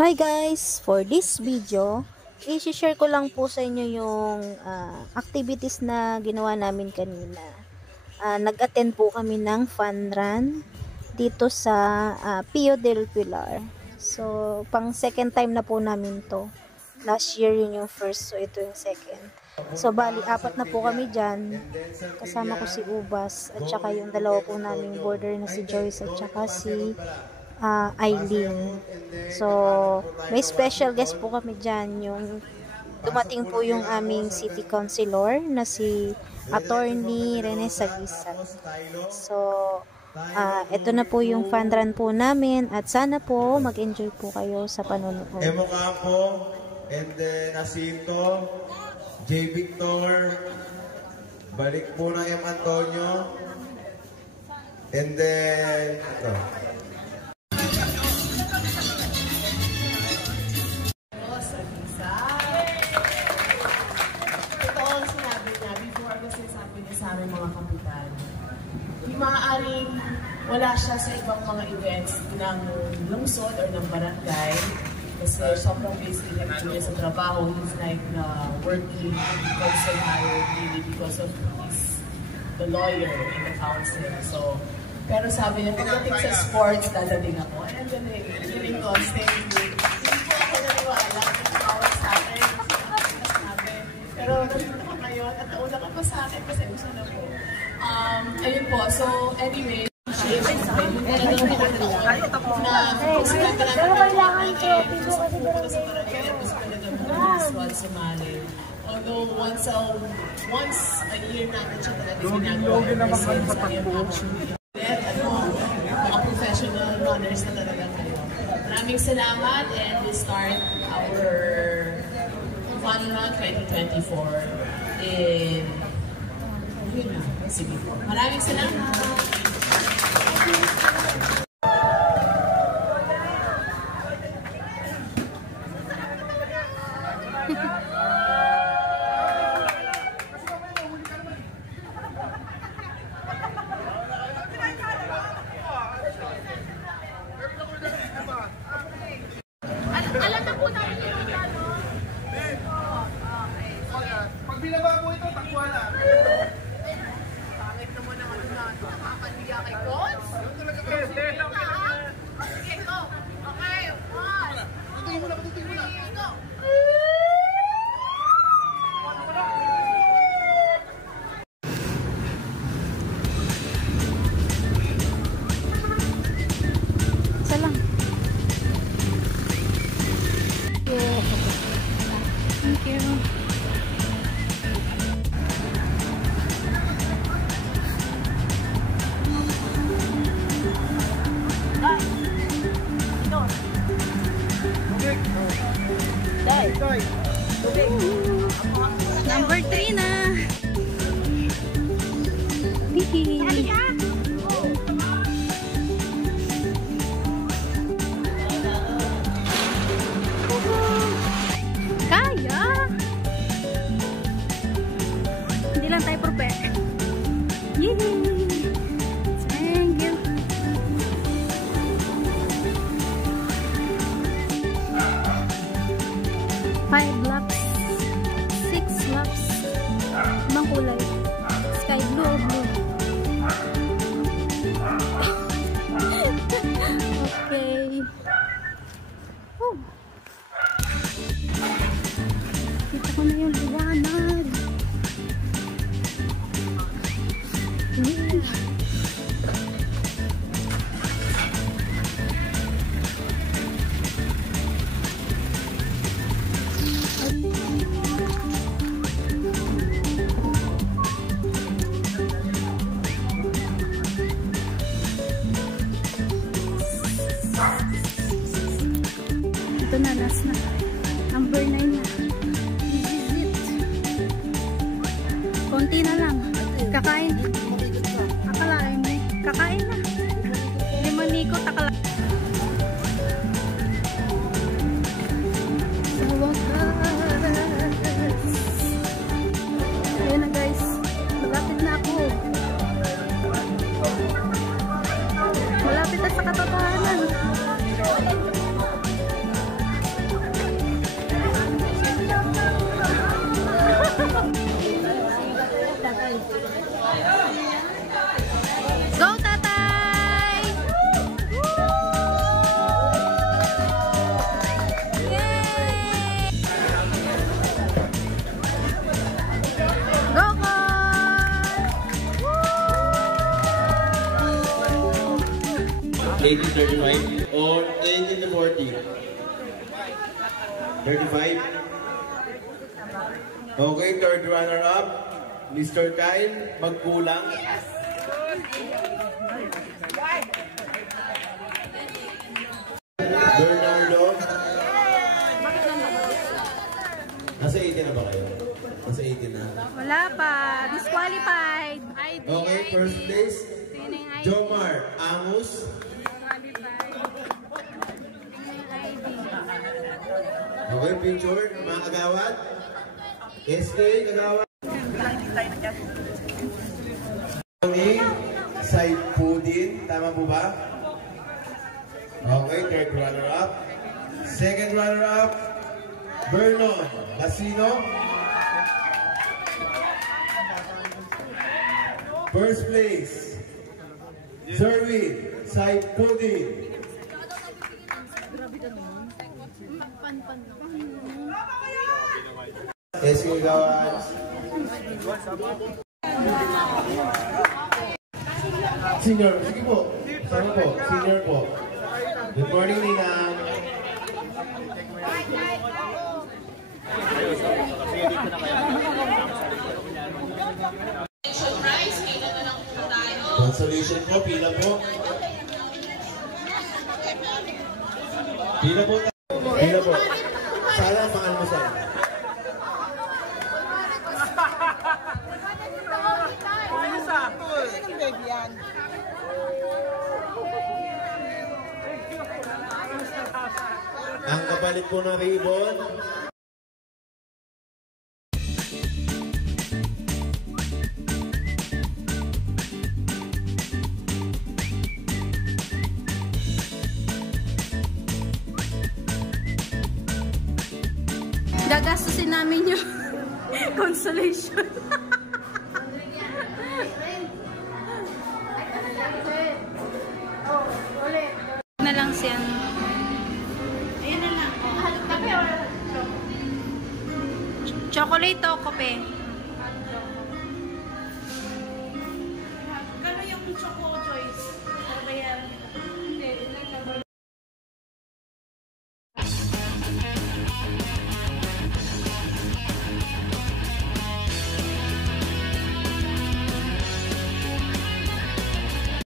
Hi guys! For this video, i-share ko lang po sa inyo yung activities na ginawa namin kanina. Nag-attend po kami ng fun run dito sa Pio del Pilar. So, pang second time na po namin to. Last year yun yung first, so ito yung second. So, bali, apat na po kami dyan. Kasama ko si Ubas at saka yung dalawa po naming border na si Joyce at saka si Eileen. So, may special guest po kami dyan. Yung dumating po yung aming city councilor na si Attorney Rene Sagisan. So, ito na po yung fun run po namin at sana po mag-enjoy po kayo sa panonood. Emo Campo, and then Jacinto, J. Victor, balik po ng M. Antonio, and then ito. Sa aming mga kapitan. Di maaaring wala siya sa ibang mga events ng lungsod or ng barangay kasi sobrang busy niya sa trabaho. He's like working council hired really because of the lawyer in the council. So, pero sabi niya, pagdating sa sports, dadating ako. And then, feeling ko, staying late. Hindi po ako naniwala kung bawat sa akin. Pero nandito ko ngayon at nauna ka pa sa akin kasi gusto na po. Ayun po, so anyway, pero kailangan trophy po kasi although once a year natin siya talaga ginagawa kasi actually mga professional runners na talaga kayo. Maraming salamat and we start our Fun Run 2024 in sige po. Maraming salamat! Alam na po namin yung ano. Pag binaba mo ito, takwa na. Pangit naman ang ano na ito. Nakakaliya kay Coach. Sige, go. Okay, 1, 2, 3, go. Isa lang. Thank you. Number 3 na. Hihi. Kaya. Hindi lang tayo perfect. Hihi. Thank you. Five laps. 6 laps. Ibang kulay. Sky blue or blue. Okay. Oh. Kita ko na yung liwanag. Ito na, last na. Number 9 na. This is it. Konti na lang. Kakain. Akalain mo. Kakain na. 5 likot. Akalain. Sa wakas. Ayan na guys. Malapit na ako. Malapit na sa katotohanan. 18-35 or 18-40? 35? Okay, third runner-up, Mr. Kyle, magkulang. Bernardo. Nasa 18 na ba kayo? Nasa 18 na. Wala pa. Disqualified. Okay, first place, Jomar Amos. Okay, picture, mga kagawad. SK, kagawad. Tony Saipudin, tama po ba? Okay, third runner-up. Second runner-up, Vernon Casino. First place, Zerwin Saipudin. SK, kagawad. Senior, sige po. Sama po, senior po. Good morning, Ninang. Consolation po, pila po. Pila po. Pila po. Sala, pangalmusal. Ang kapalit po ng ribbon. Gagastusin namin yung consolation. Na lang siya. Ayan na lang. Chocolate o kape?